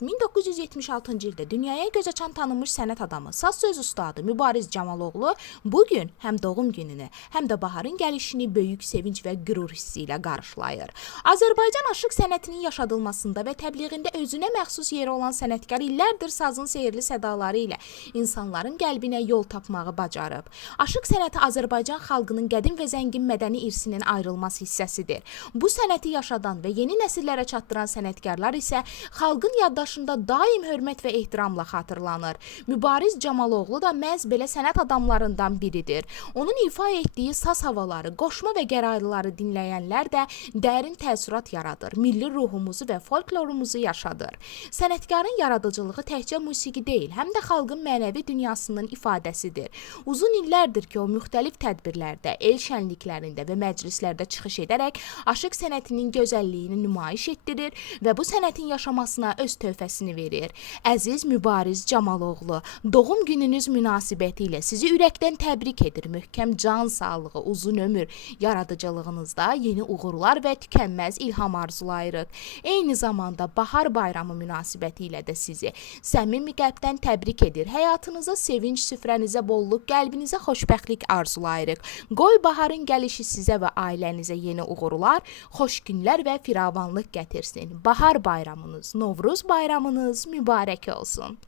mart 1976-cı ildə dünyaya göz açan tanınmış sənət adamı, saz söz ustadı Mübariz Camaloğlu bugün həm doğum gününü, həm də baharın gəlişini böyük sevinç və qürur hissi ilə qarşılayır. Azərbaycan aşıq sənətinin yaşadılmasında və təbliğində özünə məxsus yeri olan sənətkar illərdir sazın sehirli sədaları ilə insanların qəlbinə yol tapmağı bacarıb. Aşıq sənəti Azərbaycan xalqının qədim və zəngin mədəni irsinin ayrılmaz hissəsidir. Bu sənəti yaşadan və yeni nəsillərə çatdıran sənətkarlar isə xalqın yaddaşında daim hörmət və ehtiramla xatırlanır. Mübariz Camaloğlu da məhz belə sənət adamlarından biridir. Onun ifa etdiyi saz havaları, qoşma və gəraylıları dinləyənlər də dərin təəssürat yaradır, milli ruhumuzu və folklorumuzu yaşadır. Sənətkarın yaradıcılığı təkcə musiqi deyil, həm də xalqın mənəvi dünyasının ifadəsidir. Uzun illərdir ki, o müxtəlif tədbirlərdə, el şənliklərində və məclislərdə çıxış edərək aşıq sənətinin gözəlliyini nümayiş etdirir və bu sənətin yaşamasına öz töhfəsini verir. Əziz Mübariz Camaloğlu, doğum gününüz münasibətilə sizi ürəkdən təbrik edir. Möhkəm can sağlığı, uzun ömür, yaradıcılığınızda yeni uğurlar və tükənməz ilham arzulayırıq. Eyni zamanda Bahar Bayramı münasibətilə də sizi səmimi qəlbdən təbrik edir. Həyatınıza sevinç, süfrənizə bolluk, qəlbinizə xoşbəxtlik arzulayırıq. Qoy baharın gəlişi sizə və ailənizə yeni uğurlar, xoş günlər və firavanlıq gətirsin. Bahar bayramınız, Novruz bayramınız mübarək olsun.